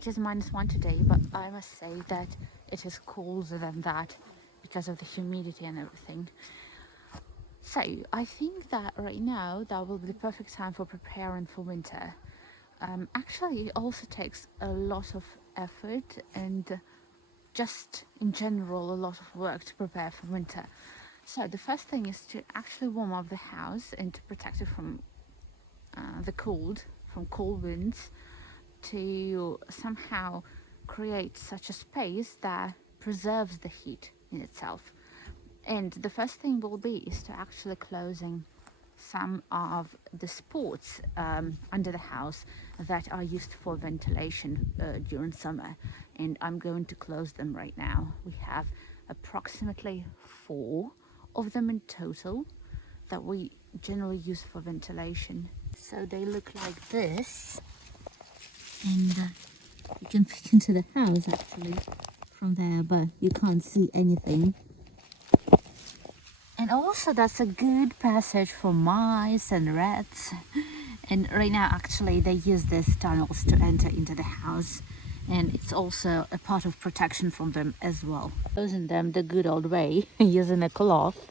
It is -1 today, but I must say that it is colder than that because of the humidity and everything. So I think that right now that will be the perfect time for preparing for winter. Actually, it also takes a lot of effort and just in general a lot of work to prepare for winter. So the first thing is to actually warm up the house and to protect it from the cold, from cold winds, to somehow create such a space that preserves the heat in itself. And the first thing will be is to actually closing some of the spots under the house that are used for ventilation during summer, and I'm going to close them right now. We have approximately 4 of them in total that we generally use for ventilation. So they look like this, and you can peek into the house actually from there, but you can't see anything. And also that's a good passage for mice and rats. And right now actually they use these tunnels to enter into the house, and it's also a part of protection from them as well. Closing them the good old way using a cloth,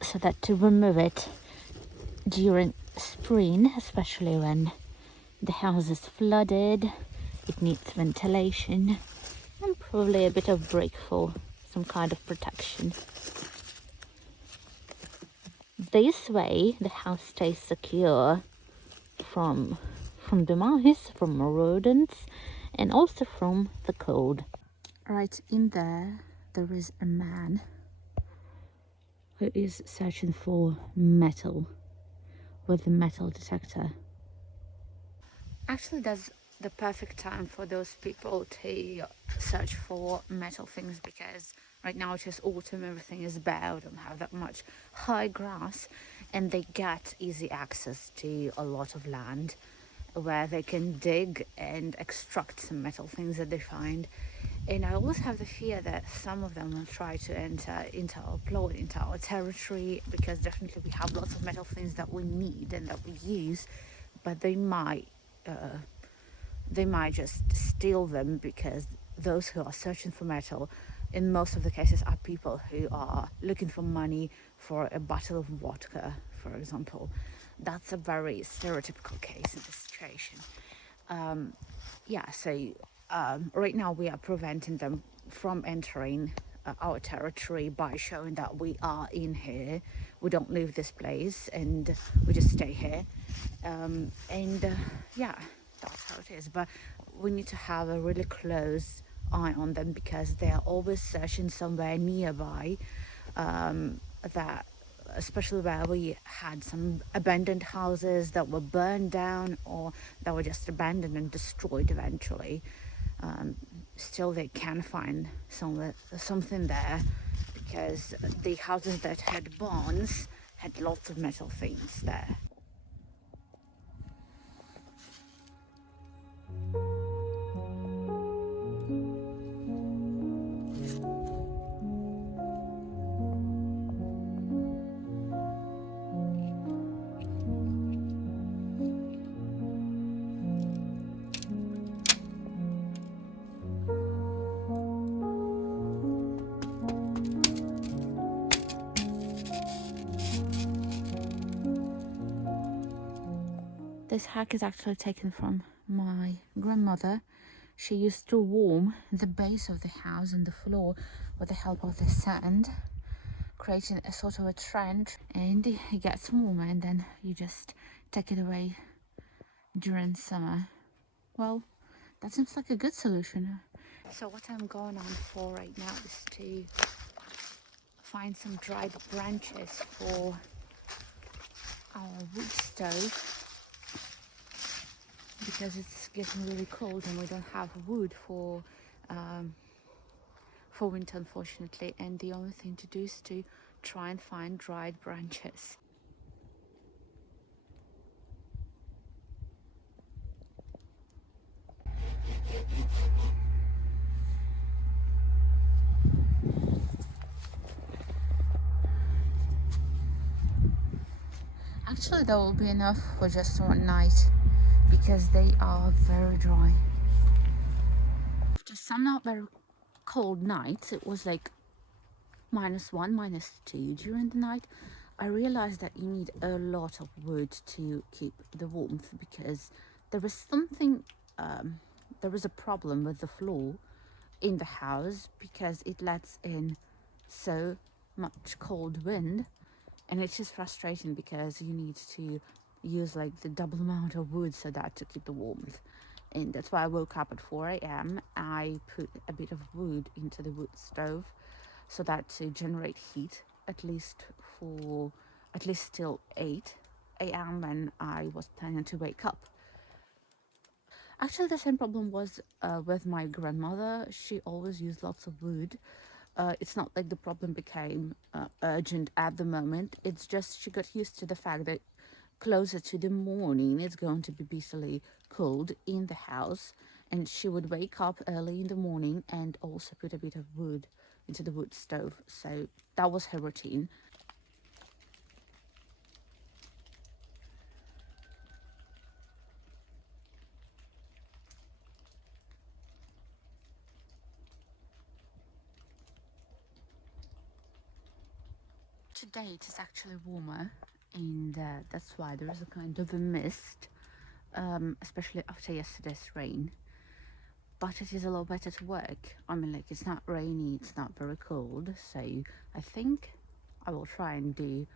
so that to remove it during spring, especially when the house is flooded, it needs ventilation and probably a bit of break for some kind of protection. This way the house stays secure from the mice, from rodents, and also from the cold. Right in there is a man who is searching for metal with a metal detector. Actually, that's the perfect time for those people to search for metal things, because right now it is autumn, everything is bare, we don't have that much high grass, and they get easy access to a lot of land where they can dig and extract some metal things that they find. And I always have the fear that some of them will try to enter into our plot, into our territory, because definitely we have lots of metal things that we need and that we use, but they might just steal them, because those who are searching for metal in most of the cases are people who are looking for money for a bottle of vodka, for example. That's a very stereotypical case in this situation. Right now we are preventing them from entering our territory by showing that we are in here, we don't leave this place, and we just stay here. That's how it is. But we need to have a really close eye on them, because they are always searching somewhere nearby, that especially where we had some abandoned houses that were burned down or that were just abandoned and destroyed eventually. Still they can find something there, because the houses that had barns had lots of metal things there. This hack is actually taken from my grandmother. She used to warm the base of the house and the floor with the help of the sand, creating a sort of a trench, and it gets warmer, and then you just take it away during summer. Well, that seems like a good solution. So what I'm going on for right now is to find some dried branches for our wood stove, because it's getting really cold and we don't have wood for winter, unfortunately, and the only thing to do is to try and find dried branches. Actually, that will be enough for just one night because they are very dry. After some not very cold nights, it was like -1, -2 during the night, I realized that you need a lot of wood to keep the warmth, because there was something, there was a problem with the floor in the house because it lets in so much cold wind, and it's just frustrating because you need to use like the double amount of wood so that to keep the warmth. And that's why I woke up at 4 a.m. I put a bit of wood into the wood stove so that to generate heat at least till 8 a.m. when I was planning to wake up. Actually, the same problem was with my grandmother. She always used lots of wood. It's not like the problem became urgent at the moment. It's just she got used to the fact that closer to the morning it's going to be bitterly cold in the house, and she would wake up early in the morning and also put a bit of wood into the wood stove. So that was her routine. Today it is actually warmer, and that's why there is a kind of a mist, especially after yesterday's rain. But it is a lot better to work. I mean, like, it's not rainy, it's not very cold, so I think I will try and do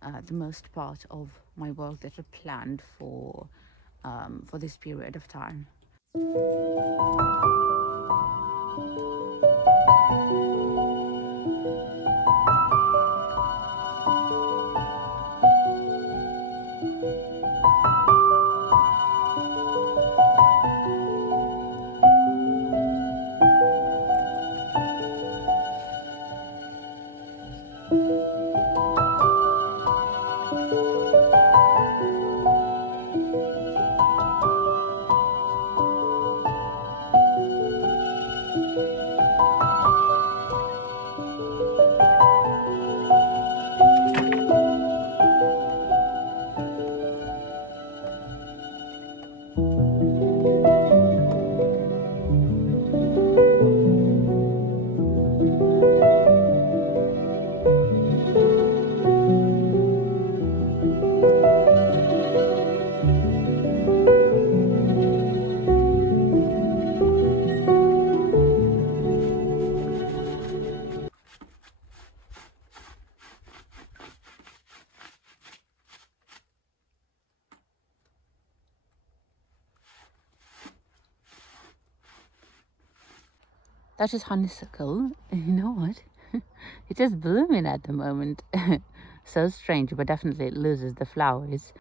the most part of my work that I planned for this period of time. That is honeysuckle. You know what? It is blooming at the moment. So strange, but definitely it loses the flowers.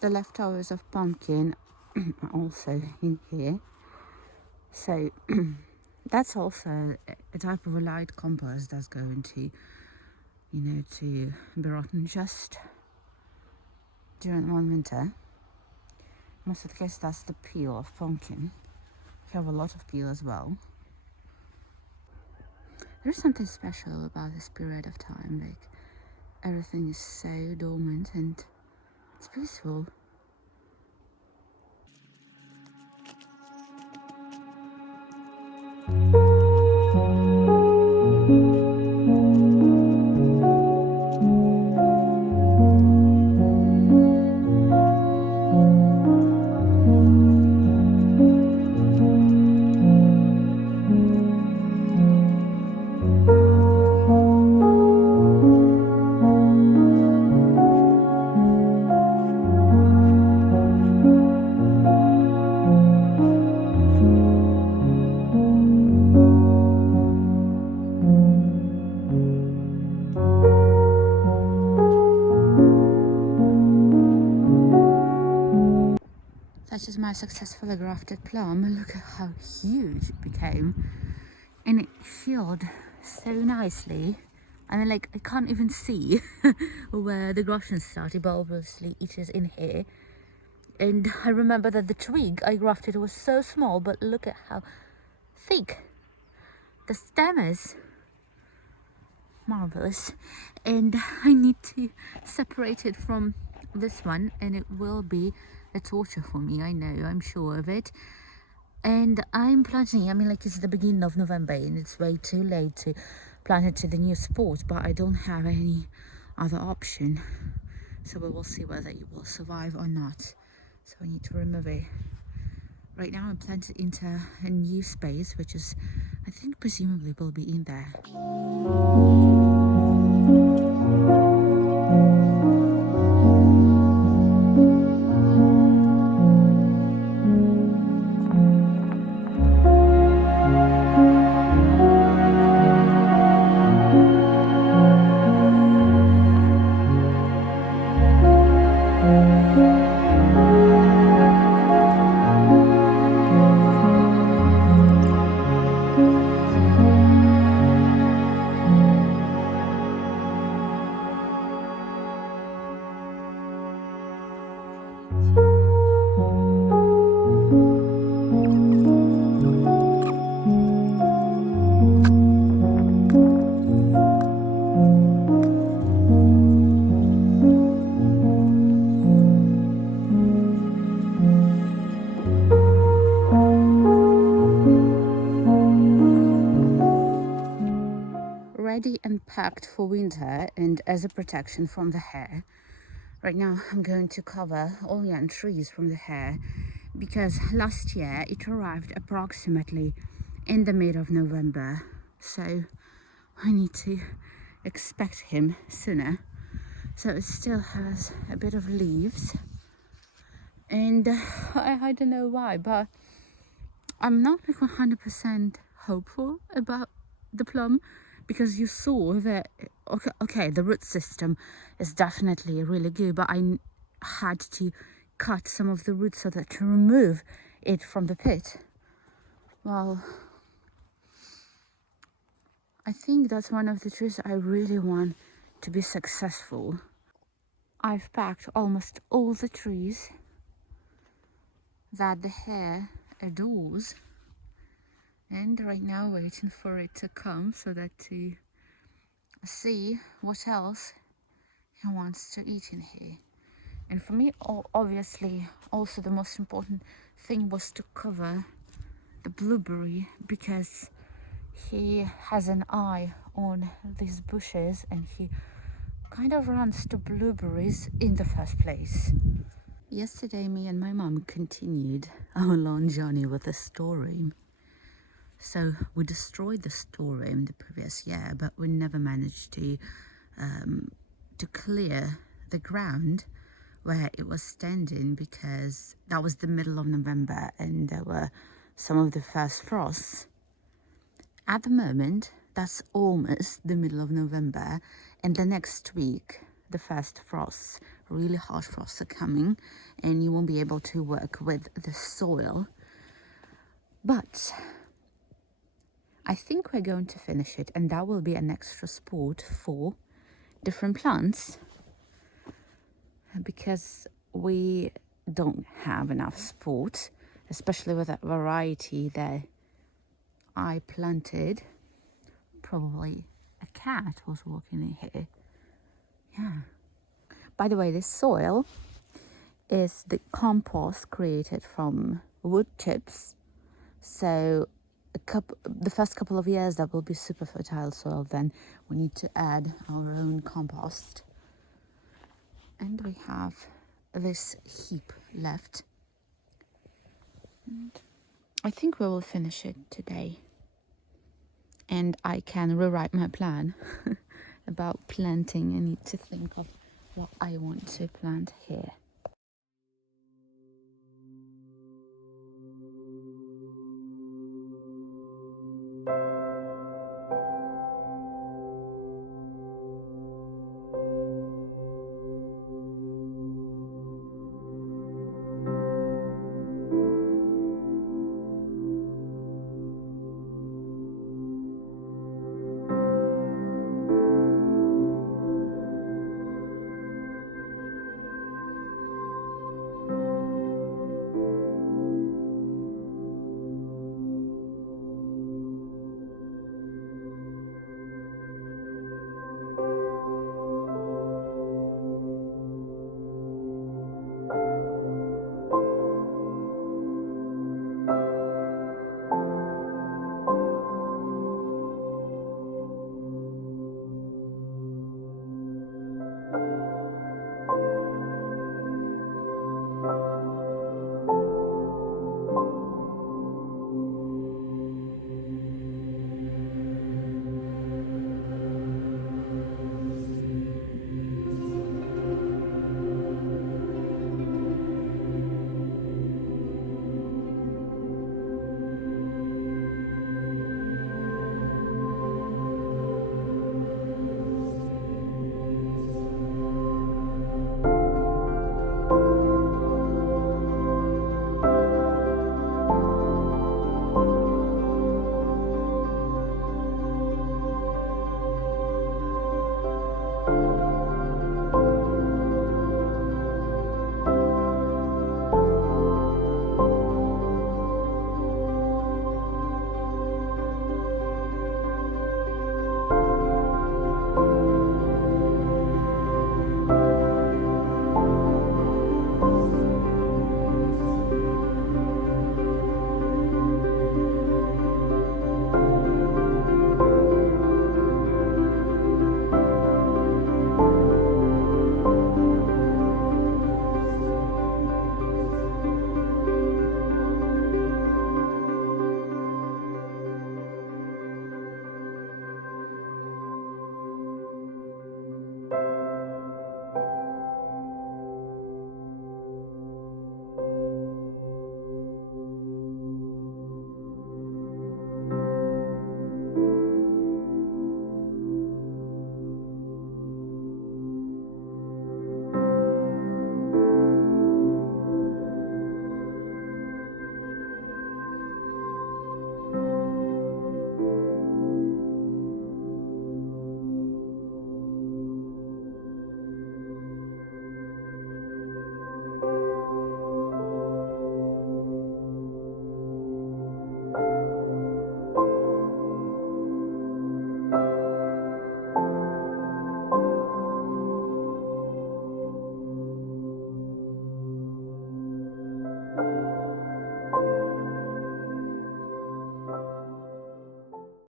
The leftovers of pumpkin are also in here. So that's also a type of a light compost that's going to, to be rotten just during one winter. Most of the case, that's the peel of pumpkin. We have a lot of peel as well. There's something special about this period of time, like everything is so dormant and it's peaceful. much as my successfully grafted plum, look at how huge it became. And it healed so nicely. I mean, like, I can't even see where the grafting started, but obviously it is in here. And I remember that the twig I grafted was so small, but look at how thick the stem is. Marvelous. And I need to separate it from this one, and it will be a torture for me, I know, I'm sure of it. And I'm planting, I mean, like, it's the beginning of November and it's way too late to plant it to the new spot, but I don't have any other option, so we will see whether it will survive or not. So I need to remove it. Right now I'm planted into a new space, which is, I think, presumably will be in there. Ready and packed for winter, and as a protection from the hair, right now I'm going to cover all young trees from the hair, because last year it arrived approximately in the mid of November, so I need to expect him sooner. So it still has a bit of leaves, and I don't know why, but I'm not like 100% hopeful about the plum, because you saw that, okay, the root system is definitely really good, but I had to cut some of the roots so that to remove it from the pit. Well, I think that's one of the trees I really want to be successful. I've packed almost all the trees that the hare adores, and right now waiting for it to come so that to see what else he wants to eat in here. And for me, obviously, also the most important thing was to cover the blueberry, because he has an eye on these bushes and he kind of runs to blueberries in the first place. Yesterday, me and my mum continued our long journey with the storeroom. So we destroyed the storeroom the previous year, but we never managed to clear the ground where it was standing, because that was the middle of November and there were some of the first frosts. At the moment, that's almost the middle of November, and the next week the first frosts, really hard frosts, are coming, and you won't be able to work with the soil. But I think we're going to finish it, and that will be an extra spot for different plants, because we don't have enough sport, especially with that variety that I planted. Probably a cat was walking in here. Yeah. By the way, this soil is the compost created from wood chips. So the first couple of years that will be super fertile soil. Then we need to add our own compost. And we have this heap left. And I think we will finish it today. And I can rewrite my plan about planting. I need to think of what I want to plant here.